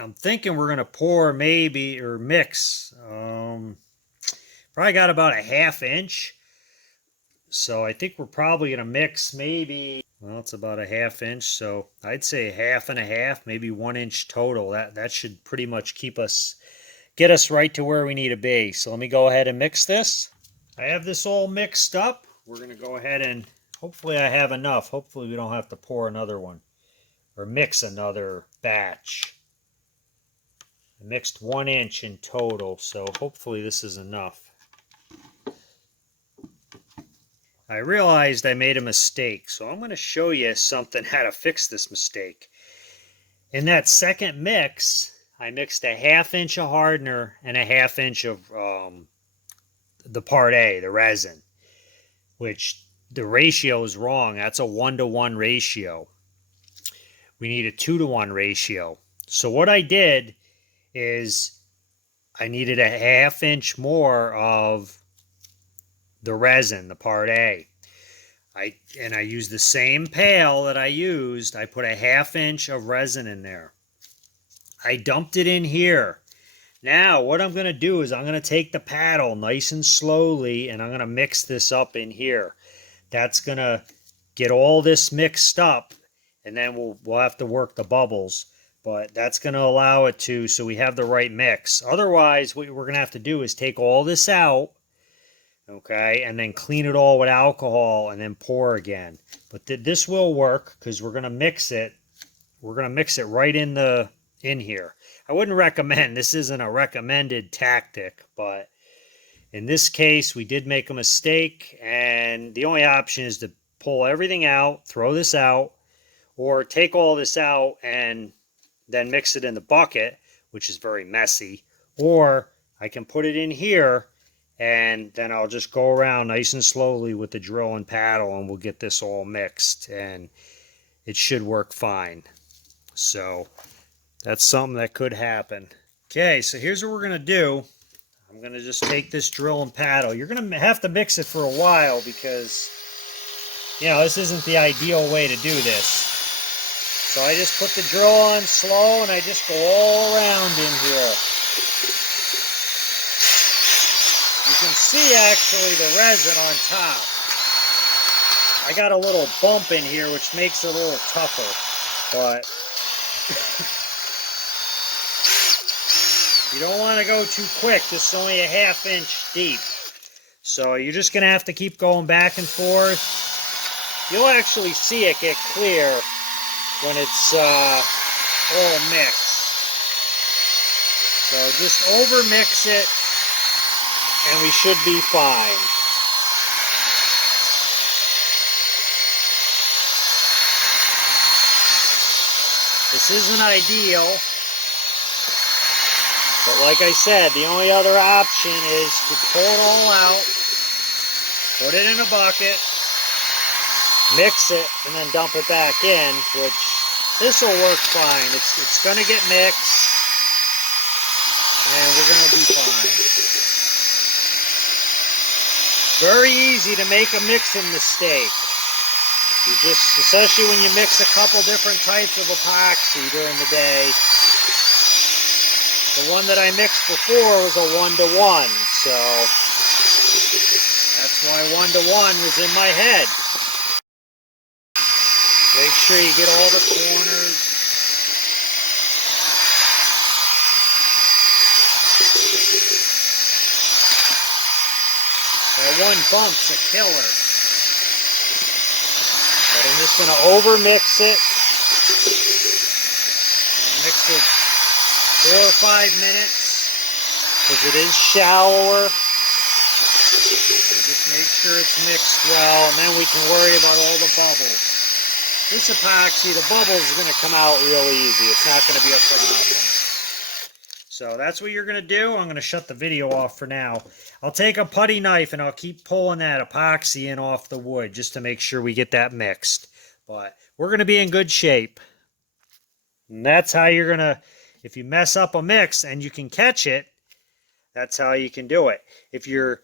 I'm thinking we're going to pour maybe, or mix. Probably got about a half inch. So I think we're probably going to mix maybe, well, it's about a half inch. So I'd say half and a half, maybe 1 inch total. That should pretty much get us right to where we need to be. So let me go ahead and mix this. I have this all mixed up. We're going to go ahead and hopefully I have enough. Hopefully we don't have to pour another one or mix another batch. I mixed 1 inch in total, so hopefully this is enough. I realized I made a mistake, so I'm going to show you something how to fix this mistake. In that second mix, I mixed a ½ inch of hardener and a ½ inch of the Part A, the resin, which the ratio is wrong. That's a 1-to-1 ratio. We need a 2-to-1 ratio. So what I did is I needed a ½ inch more of the resin, the Part A. I used the same pail that I used. I put a ½ inch of resin in there. I dumped it in here. Now what I'm going to do is I'm going to take the paddle nice and slowly and I'm going to mix this up in here. That's going to get all this mixed up, and then we'll have to work the bubbles. But that's going to allow it to, so we have the right mix. Otherwise, what we're going to have to do is take all this out, okay, and then clean it all with alcohol and then pour again. But this will work because we're going to mix it. We're going to mix it right in here. I wouldn't recommend, this isn't a recommended tactic, but in this case, we did make a mistake, and the only option is to pull everything out, throw this out, or take all this out and then mix it in the bucket, which is very messy, or I can put it in here and then I'll just go around nice and slowly with the drill and paddle and we'll get this all mixed and it should work fine. So that's something that could happen. Okay, so here's what we're going to do. I'm going to just take this drill and paddle. You're going to have to mix it for a while because, you know, this isn't the ideal way to do this. So I just put the drill on slow and I just go all around in here. You can see actually the resin on top. I got a little bump in here which makes it a little tougher, but you don't want to go too quick. This is only a ½ inch deep. So you're just going to have to keep going back and forth. You'll actually see it get clear when it's all mixed. So just over mix it and we should be fine. This isn't ideal, but like I said, the only other option is to pull it all out, put it in a bucket, mix it, and then dump it back in, which this will work fine. It's going to get mixed, and we're going to be fine. Very easy to make a mixing mistake. You just, especially when you mix a couple different types of epoxy during the day. The one that I mixed before was a 1-to-1, so that's why 1-to-1 was in my head. Make sure you get all the corners. That one bump's a killer. But I'm just going to over mix it. Mix it 4 or 5 minutes because it is shallower. And just make sure it's mixed well, and then we can worry about all the bubbles. This epoxy, the bubbles are going to come out real easy. It's not going to be a problem. So that's what you're going to do. I'm going to shut the video off for now. I'll take a putty knife and I'll keep pulling that epoxy in off the wood just to make sure we get that mixed. But we're going to be in good shape. And that's how you're going to, if you mess up a mix and you can catch it, that's how you can do it. If you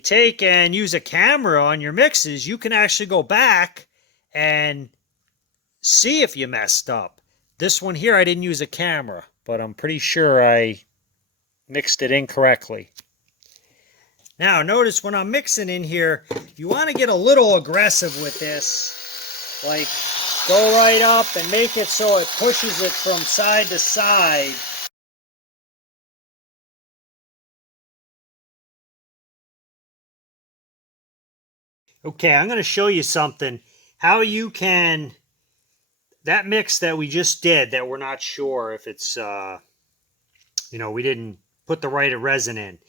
take and use a camera on your mixes, you can actually go back and see if you messed up. This one here, I didn't use a camera. but I'm pretty sure I mixed it incorrectly. Now notice when I'm mixing in here, you want to get a little aggressive with this. Like go right up and make it so it pushes it from side to side. Okay, I'm going to show you something. How you can, that mix that we just did that we're not sure if it's, we didn't put the right resin in.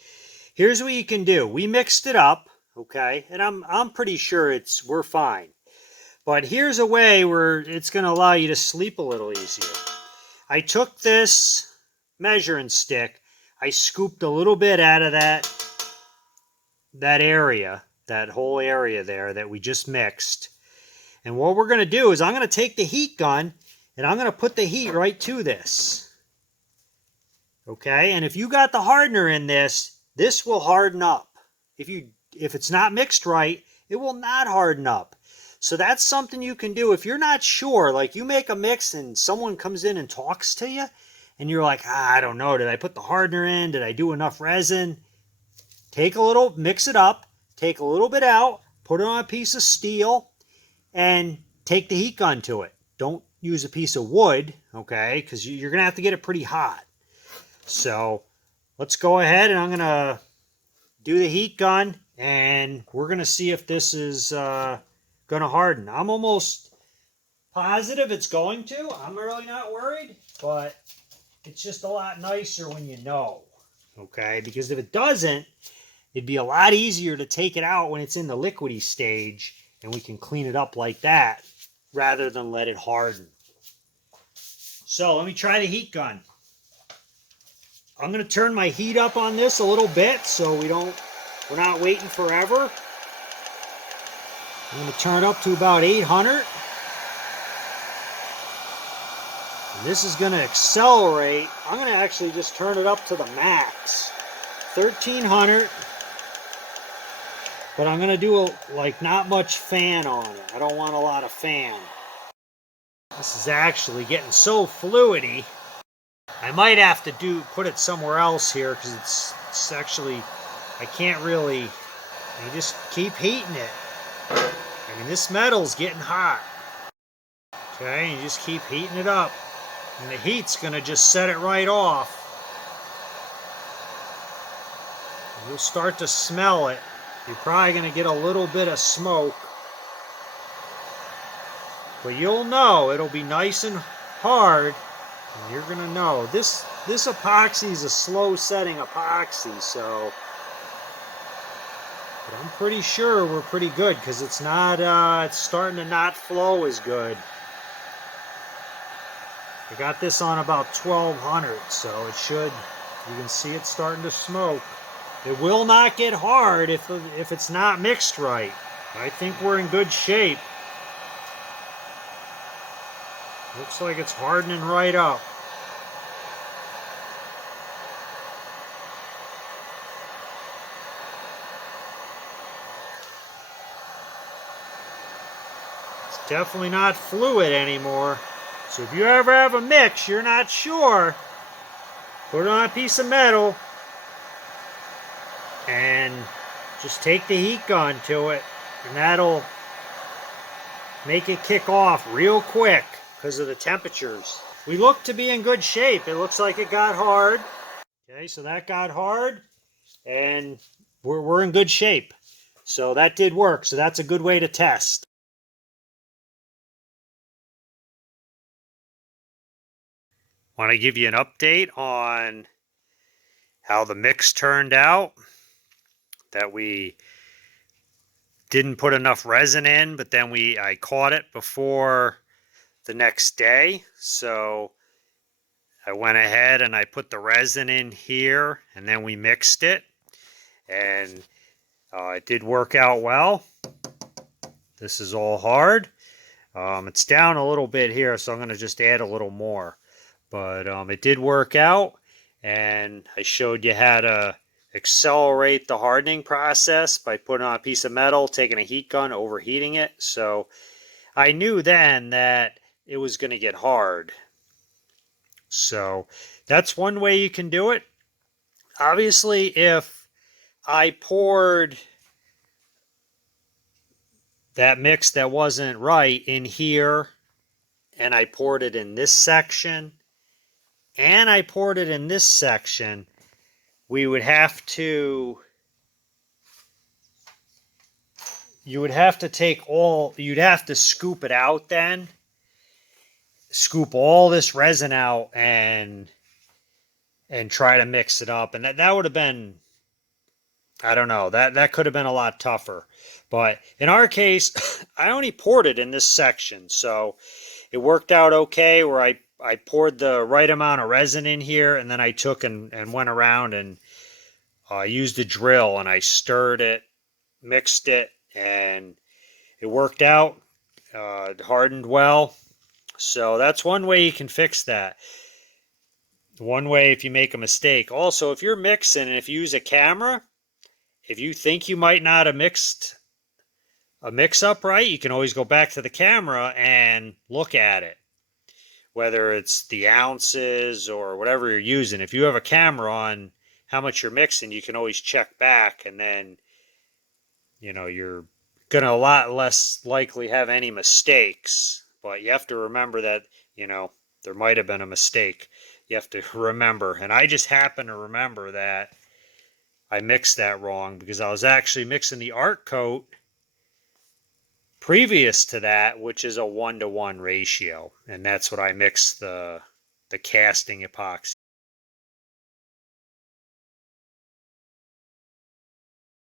Here's what you can do. We mixed it up, okay, and I'm pretty sure we're fine. But here's a way where it's going to allow you to sleep a little easier. I took this measuring stick, I scooped a little bit out of that area, that whole area there that we just mixed. And what we're going to do is I'm going to take the heat gun and I'm going to put the heat right to this. Okay, and if you got the hardener in this will harden up. If it's not mixed right, it will not harden up. So that's something you can do if you're not sure. Like you make a mix and someone comes in and talks to you and you're like, I don't know, did I put the hardener in? Did I do enough resin? Take a little, mix it up, take a little bit out, put it on a piece of steel, and take the heat gun to it. Don't use a piece of wood, okay, because you're going to have to get it pretty hot. So let's go ahead and I'm going to do the heat gun and we're going to see if this is going to harden. I'm almost positive it's going to. I'm really not worried, but it's just a lot nicer when you know, okay, because if it doesn't, it'd be a lot easier to take it out when it's in the liquidy stage and we can clean it up like that rather than let it harden. So let me try the heat gun. I'm going to turn my heat up on this a little bit so we're not waiting forever. I'm going to turn it up to about 800. And this is going to accelerate. I'm going to actually just turn it up to the max. 1300. But I'm going to do not much fan on it. I don't want a lot of fan. This is actually getting so fluidy. I might have to put it somewhere else here because it's actually, I can't really, you just keep heating it. I mean, this metal's getting hot. Okay, you just keep heating it up. And the heat's going to just set it right off. And you'll start to smell it. You're probably going to get a little bit of smoke. But you'll know it'll be nice and hard. And you're going to know. This epoxy is a slow setting epoxy, so. But I'm pretty sure we're pretty good because it's starting to not flow as good. I got this on about 1200, so it should, you can see it starting to smoke. It will not get hard if it's not mixed right. I think we're in good shape. Looks like it's hardening right up. It's definitely not fluid anymore. So if you ever have a mix, you're not sure, put it on a piece of metal and just take the heat gun to it and that'll make it kick off real quick because of the temperatures. We look to be in good shape. It looks like it got hard. Okay, so that got hard and we're in good shape. So that did work. So that's a good way to test. Want to give you an update on how the mix turned out. That we didn't put enough resin in, but then I caught it before the next day. So I went ahead and I put the resin in here and then we mixed it. And it did work out well. This is all hard. It's down a little bit here, so I'm going to just add a little more. But it did work out, and I showed you how to accelerate the hardening process by putting on a piece of metal, taking a heat gun, overheating it. So I knew then that it was going to get hard. So that's one way you can do it. Obviously, if I poured that mix that wasn't right in here, and I poured it in this section, and I poured it in this section, we would have to, you would have to take all, you'd have to scoop it out then, scoop all this resin out and try to mix it up. And that would have been, I don't know, that could have been a lot tougher. But in our case, I only poured it in this section, so it worked out okay where I poured the right amount of resin in here, and then I took and went around and used a drill, and I stirred it, mixed it, and it worked out. It hardened well. So that's one way you can fix that. One way if you make a mistake. Also, if you're mixing and if you use a camera, if you think you might not have mixed a mix up right, you can always go back to the camera and look at it. Whether it's the ounces or whatever you're using. If you have a camera on how much you're mixing, you can always check back, and then, you know, you're going to a lot less likely have any mistakes. But you have to remember that, you know, there might have been a mistake. You have to remember. And I just happen to remember that I mixed that wrong because I was actually mixing the art coat previous to that, which is a 1-to-1 ratio. And that's what I mixed the casting epoxy